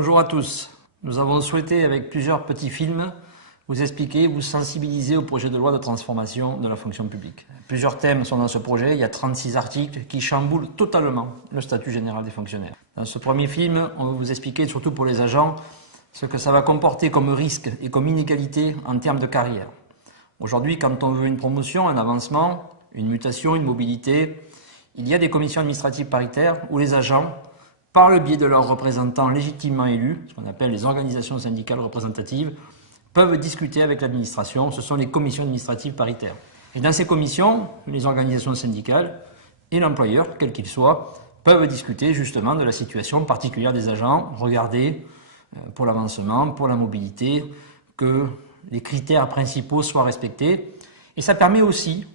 Bonjour à tous. Nous avons souhaité, avec plusieurs petits films, vous expliquer, vous sensibiliser au projet de loi de transformation de la fonction publique. Plusieurs thèmes sont dans ce projet. Il y a 36 articles qui chamboulent totalement le statut général des fonctionnaires. Dans ce premier film, on va vous expliquer, surtout pour les agents, ce que ça va comporter comme risque et comme inégalité en termes de carrière. Aujourd'hui, quand on veut une promotion, un avancement, une mutation, une mobilité, il y a des commissions administratives paritaires où les agents, par le biais de leurs représentants légitimement élus, ce qu'on appelle les organisations syndicales représentatives, peuvent discuter avec l'administration. Ce sont les commissions administratives paritaires. Et dans ces commissions, les organisations syndicales et l'employeur, quel qu'il soit, peuvent discuter justement de la situation particulière des agents, regarder pour l'avancement, pour la mobilité, que les critères principaux soient respectés. Et ça permet aussi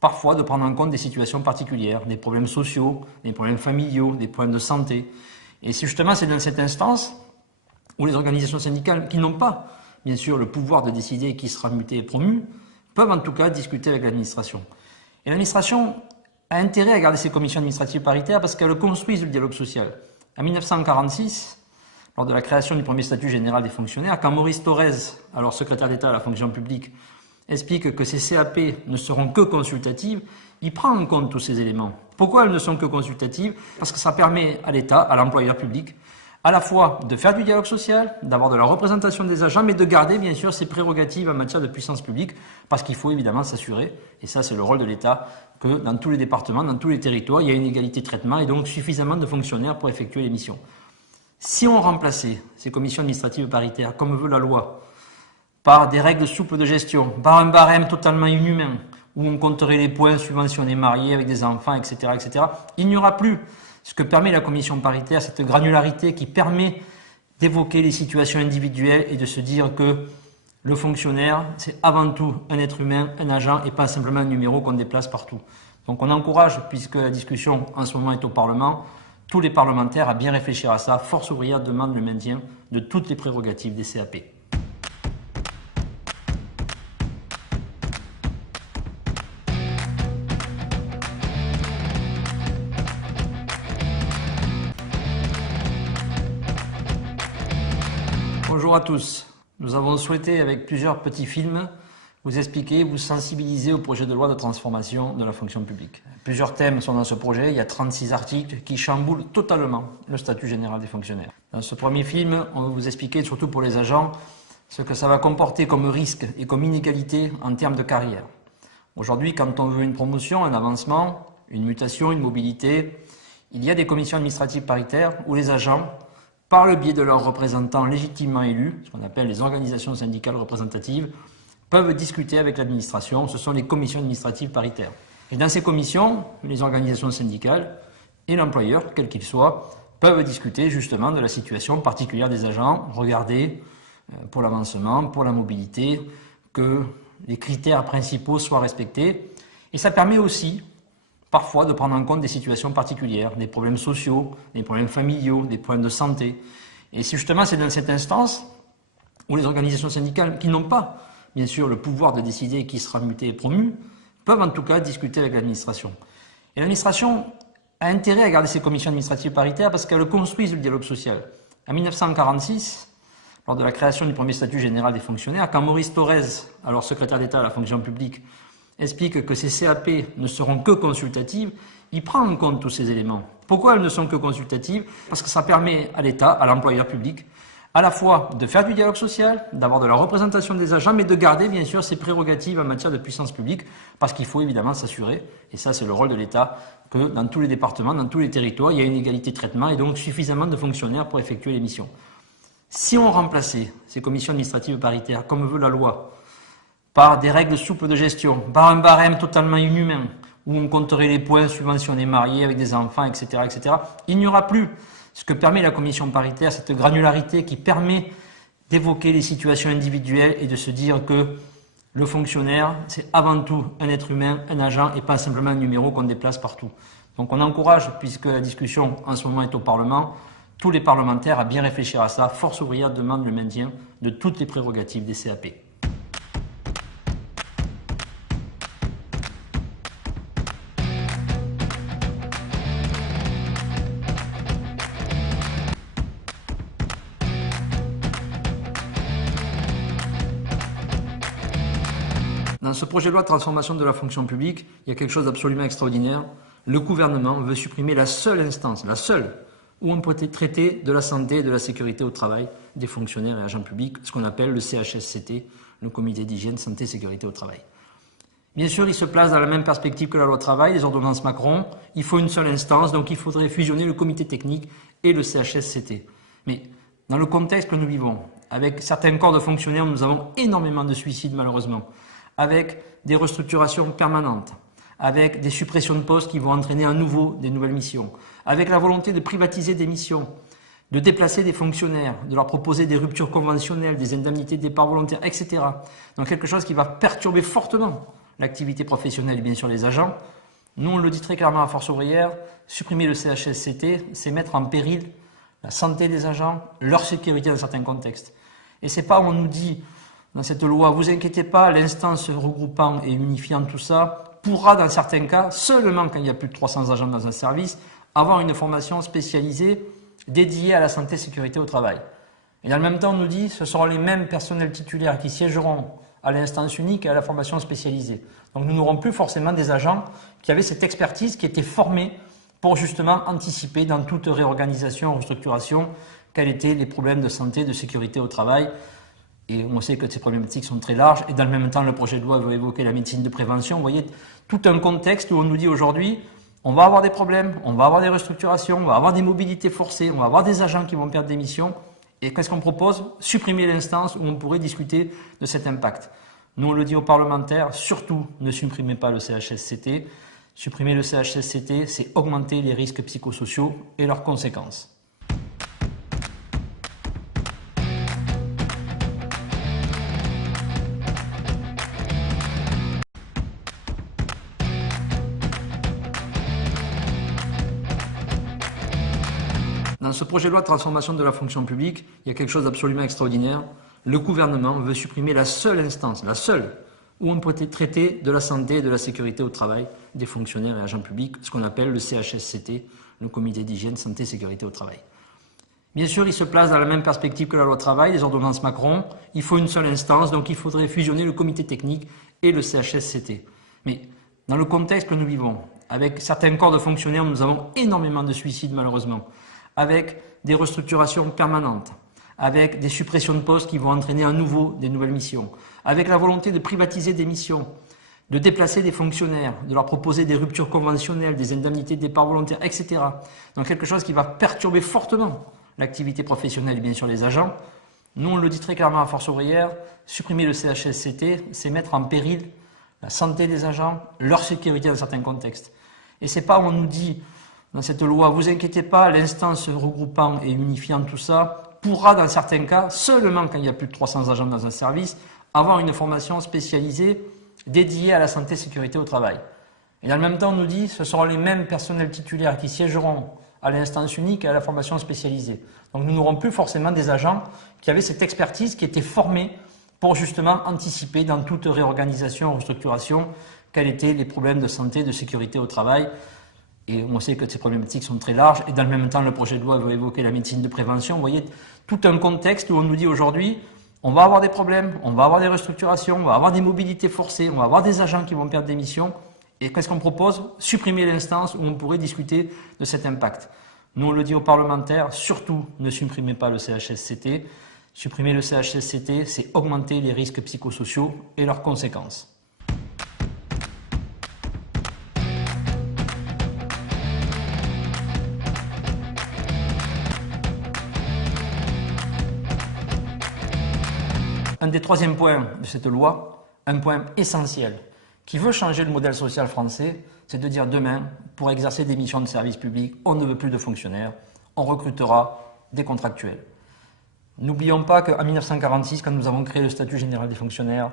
parfois de prendre en compte des situations particulières, des problèmes sociaux, des problèmes familiaux, des problèmes de santé. Et c'est dans cette instance où les organisations syndicales, qui n'ont pas, bien sûr, le pouvoir de décider qui sera muté et promu, peuvent en tout cas discuter avec l'administration. Et l'administration a intérêt à garder ces commissions administratives paritaires parce qu'elles construisent le dialogue social. En 1946, lors de la création du premier statut général des fonctionnaires, quand Maurice Thorez, alors secrétaire d'État à la fonction publique, explique que ces CAP ne seront que consultatives, il prend en compte tous ces éléments. Pourquoi elles ne sont que consultatives? Parce que ça permet à l'État, à l'employeur public, à la fois de faire du dialogue social, d'avoir de la représentation des agents, mais de garder bien sûr ses prérogatives en matière de puissance publique, parce qu'il faut évidemment s'assurer, et ça c'est le rôle de l'État, que dans tous les départements, dans tous les territoires, il y a une égalité de traitement et donc suffisamment de fonctionnaires pour effectuer les missions. Si on remplaçait ces commissions administratives paritaires, comme veut la loi, par des règles souples de gestion, par un barème totalement inhumain, où on compterait les points suivant si on est marié avec des enfants, etc., etc., il n'y aura plus ce que permet la commission paritaire, cette granularité qui permet d'évoquer les situations individuelles et de se dire que le fonctionnaire, c'est avant tout un être humain, un agent, et pas simplement un numéro qu'on déplace partout. Donc on encourage, puisque la discussion en ce moment est au Parlement, tous les parlementaires à bien réfléchir à ça. Force ouvrière demande le maintien de toutes les prérogatives des CAP. Bonjour à tous. Nous avons souhaité, avec plusieurs petits films, vous expliquer, vous sensibiliser au projet de loi de transformation de la fonction publique. Plusieurs thèmes sont dans ce projet. Il y a 36 articles qui chamboulent totalement le statut général des fonctionnaires. Dans ce premier film, on va vous expliquer, surtout pour les agents, ce que ça va comporter comme risque et comme inégalité en termes de carrière. Aujourd'hui, quand on veut une promotion, un avancement, une mutation, une mobilité, il y a des commissions administratives paritaires où les agents, par le biais de leurs représentants légitimement élus, ce qu'on appelle les organisations syndicales représentatives, peuvent discuter avec l'administration. Ce sont les commissions administratives paritaires. Et dans ces commissions, les organisations syndicales et l'employeur, quel qu'il soit, peuvent discuter justement de la situation particulière des agents, regarder pour l'avancement, pour la mobilité, que les critères principaux soient respectés. Et ça permet aussi parfois de prendre en compte des situations particulières, des problèmes sociaux, des problèmes familiaux, des problèmes de santé. Et c'est dans cette instance où les organisations syndicales, qui n'ont pas, bien sûr, le pouvoir de décider qui sera muté et promu, peuvent en tout cas discuter avec l'administration. Et l'administration a intérêt à garder ces commissions administratives paritaires parce qu'elles construisent le dialogue social. En 1946, lors de la création du premier statut général des fonctionnaires, quand Maurice Thorez, alors secrétaire d'État à la fonction publique, explique que ces CAP ne seront que consultatives, il prend en compte tous ces éléments. Pourquoi elles ne sont que consultatives? Parce que ça permet à l'État, à l'employeur public, à la fois de faire du dialogue social, d'avoir de la représentation des agents, mais de garder bien sûr ses prérogatives en matière de puissance publique, parce qu'il faut évidemment s'assurer, et ça c'est le rôle de l'État, que dans tous les départements, dans tous les territoires, il y a une égalité de traitement et donc suffisamment de fonctionnaires pour effectuer les missions. Si on remplaçait ces commissions administratives paritaires, comme veut la loi, par des règles souples de gestion, par un barème totalement inhumain, où on compterait les points suivant si on est marié avec des enfants, etc., etc., il n'y aura plus ce que permet la commission paritaire, cette granularité qui permet d'évoquer les situations individuelles et de se dire que le fonctionnaire, c'est avant tout un être humain, un agent, et pas simplement un numéro qu'on déplace partout. Donc on encourage, puisque la discussion en ce moment est au Parlement, tous les parlementaires à bien réfléchir à ça. Force ouvrière demande le maintien de toutes les prérogatives des CAP. Dans ce projet de loi de transformation de la fonction publique, il y a quelque chose d'absolument extraordinaire. Le gouvernement veut supprimer la seule instance, la seule, où on peut traiter de la santé et de la sécurité au travail des fonctionnaires et agents publics, ce qu'on appelle le CHSCT, le Comité d'hygiène, santé et sécurité au travail. Bien sûr, il se place dans la même perspective que la loi travail, les ordonnances Macron. Il faut une seule instance, donc il faudrait fusionner le comité technique et le CHSCT. Mais dans le contexte que nous vivons, avec certains corps de fonctionnaires, nous avons énormément de suicides malheureusement, avec des restructurations permanentes, avec des suppressions de postes qui vont entraîner à nouveau des nouvelles missions, avec la volonté de privatiser des missions, de déplacer des fonctionnaires, de leur proposer des ruptures conventionnelles, des indemnités de départ volontaire, etc. Donc quelque chose qui va perturber fortement l'activité professionnelle et bien sûr les agents. Nous, on le dit très clairement à Force ouvrière, supprimer le CHSCT, c'est mettre en péril la santé des agents, leur sécurité dans certains contextes. Et c'est pas où on nous dit dans cette loi, vous inquiétez pas, l'instance regroupant et unifiant tout ça pourra dans certains cas, seulement quand il y a plus de 300 agents dans un service, avoir une formation spécialisée dédiée à la santé et sécurité au travail. Et dans le même temps, on nous dit ce seront les mêmes personnels titulaires qui siégeront à l'instance unique et à la formation spécialisée. Donc nous n'aurons plus forcément des agents qui avaient cette expertise, qui étaient formés pour justement anticiper dans toute réorganisation, restructuration, quels étaient les problèmes de santé, de sécurité au travail. Et on sait que ces problématiques sont très larges. Et dans le même temps, le projet de loi veut évoquer la médecine de prévention. Vous voyez, tout un contexte où on nous dit aujourd'hui, on va avoir des problèmes, on va avoir des restructurations, on va avoir des mobilités forcées, on va avoir des agents qui vont perdre des missions. Et qu'est-ce qu'on propose? Supprimer l'instance où on pourrait discuter de cet impact. Nous, on le dit aux parlementaires, surtout ne supprimez pas le CHSCT. Supprimer le CHSCT, c'est augmenter les risques psychosociaux et leurs conséquences. Dans ce projet de loi de transformation de la fonction publique, il y a quelque chose d'absolument extraordinaire. Le gouvernement veut supprimer la seule instance, la seule, où on peut traiter de la santé et de la sécurité au travail des fonctionnaires et agents publics, ce qu'on appelle le CHSCT, le Comité d'hygiène, santé et sécurité au travail. Bien sûr, il se place dans la même perspective que la loi travail, les ordonnances Macron. Il faut une seule instance, donc il faudrait fusionner le comité technique et le CHSCT. Mais dans le contexte que nous vivons, avec certains corps de fonctionnaires, nous avons énormément de suicides malheureusement, avec des restructurations permanentes, avec des suppressions de postes qui vont entraîner à nouveau des nouvelles missions, avec la volonté de privatiser des missions, de déplacer des fonctionnaires, de leur proposer des ruptures conventionnelles, des indemnités de départ volontaire, etc. Donc quelque chose qui va perturber fortement l'activité professionnelle et bien sûr les agents. Nous, on le dit très clairement à Force ouvrière, supprimer le CHSCT, c'est mettre en péril la santé des agents, leur sécurité dans certains contextes. Et c'est pas où on nous dit dans cette loi, vous inquiétez pas, l'instance regroupant et unifiant tout ça pourra dans certains cas, seulement quand il y a plus de 300 agents dans un service, avoir une formation spécialisée dédiée à la santé et sécurité au travail. Et dans le même temps, on nous dit ce seront les mêmes personnels titulaires qui siégeront à l'instance unique et à la formation spécialisée. Donc nous n'aurons plus forcément des agents qui avaient cette expertise, qui étaient formés pour justement anticiper dans toute réorganisation, restructuration, quels étaient les problèmes de santé, de sécurité au travail. Et on sait que ces problématiques sont très larges. Et dans le même temps, le projet de loi veut évoquer la médecine de prévention. Vous voyez, tout un contexte où on nous dit aujourd'hui, on va avoir des problèmes, on va avoir des restructurations, on va avoir des mobilités forcées, on va avoir des agents qui vont perdre des missions. Et qu'est-ce qu'on propose? Supprimer l'instance où on pourrait discuter de cet impact. Nous, on le dit aux parlementaires, surtout ne supprimez pas le CHSCT. Supprimer le CHSCT, c'est augmenter les risques psychosociaux et leurs conséquences. Un des troisièmes points de cette loi, un point essentiel, qui veut changer le modèle social français, c'est de dire demain, pour exercer des missions de service public, on ne veut plus de fonctionnaires, on recrutera des contractuels. N'oublions pas qu'en 1946, quand nous avons créé le statut général des fonctionnaires,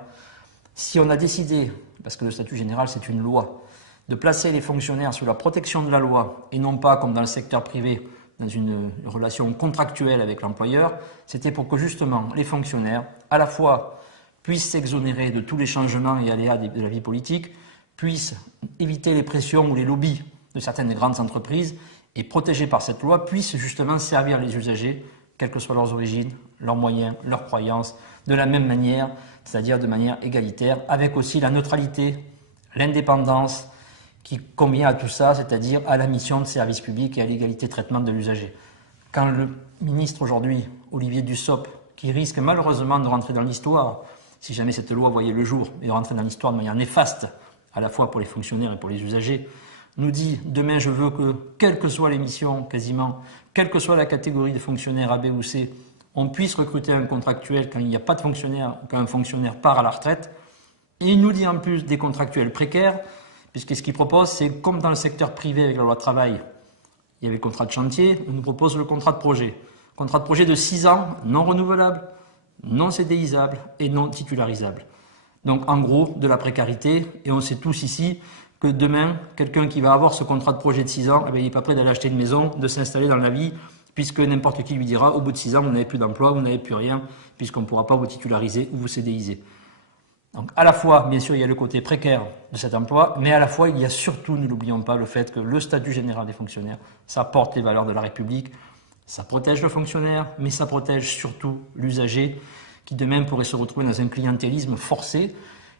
si on a décidé, parce que le statut général c'est une loi, de placer les fonctionnaires sous la protection de la loi et non pas comme dans le secteur privé, dans une relation contractuelle avec l'employeur, c'était pour que justement les fonctionnaires, à la fois, puissent s'exonérer de tous les changements et aléas de la vie politique, puissent éviter les pressions ou les lobbies de certaines grandes entreprises et protégés par cette loi, puissent justement servir les usagers quelles que soient leurs origines, leurs moyens, leurs croyances, de la même manière, c'est-à-dire de manière égalitaire, avec aussi la neutralité, l'indépendance qui convient à tout ça, c'est-à-dire à la mission de service public et à l'égalité de traitement de l'usager. Quand le ministre aujourd'hui, Olivier Dussopt, qui risque malheureusement de rentrer dans l'histoire, si jamais cette loi voyait le jour, et de rentrer dans l'histoire de manière néfaste, à la fois pour les fonctionnaires et pour les usagers, nous dit demain je veux que, quelles que soient les missions quasiment, quelle que soit la catégorie de fonctionnaires A, B ou C, on puisse recruter un contractuel quand il n'y a pas de fonctionnaire, quand un fonctionnaire part à la retraite. Et il nous dit en plus des contractuels précaires, puisque ce qu'il propose, c'est comme dans le secteur privé avec la loi travail, il y avait le contrat de chantier, on nous propose le contrat de projet. Contrat de projet de 6 ans, non renouvelable, non CDIsable et non titularisable. Donc en gros, de la précarité, et on sait tous ici que demain, quelqu'un qui va avoir ce contrat de projet de 6 ans, il n'est pas prêt d'aller acheter une maison, de s'installer dans la vie, puisque n'importe qui lui dira, au bout de 6 ans, vous n'avez plus d'emploi, vous n'avez plus rien, puisqu'on ne pourra pas vous titulariser ou vous CDIser. Donc à la fois, bien sûr, il y a le côté précaire de cet emploi, mais à la fois, il y a surtout, ne l'oublions pas, le fait que le statut général des fonctionnaires, ça porte les valeurs de la République, ça protège le fonctionnaire, mais ça protège surtout l'usager, qui demain pourrait se retrouver dans un clientélisme forcé.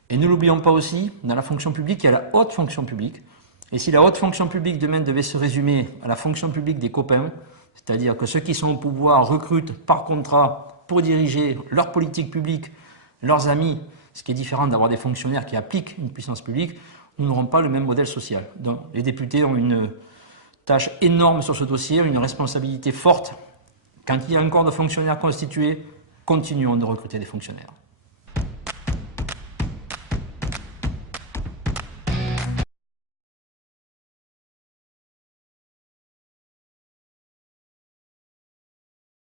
Et ne l'oublions pas aussi, dans la fonction publique, il y a la haute fonction publique. Et si la haute fonction publique demain devait se résumer à la fonction publique des copains, c'est-à-dire que ceux qui sont au pouvoir recrutent par contrat pour diriger leur politique publique, leurs amis, ce qui est différent d'avoir des fonctionnaires qui appliquent une puissance publique, nous n'aurons pas le même modèle social. Donc les députés ont une tâche énorme sur ce dossier, une responsabilité forte. Quand il y a encore de fonctionnaires constitués, continuons de recruter des fonctionnaires.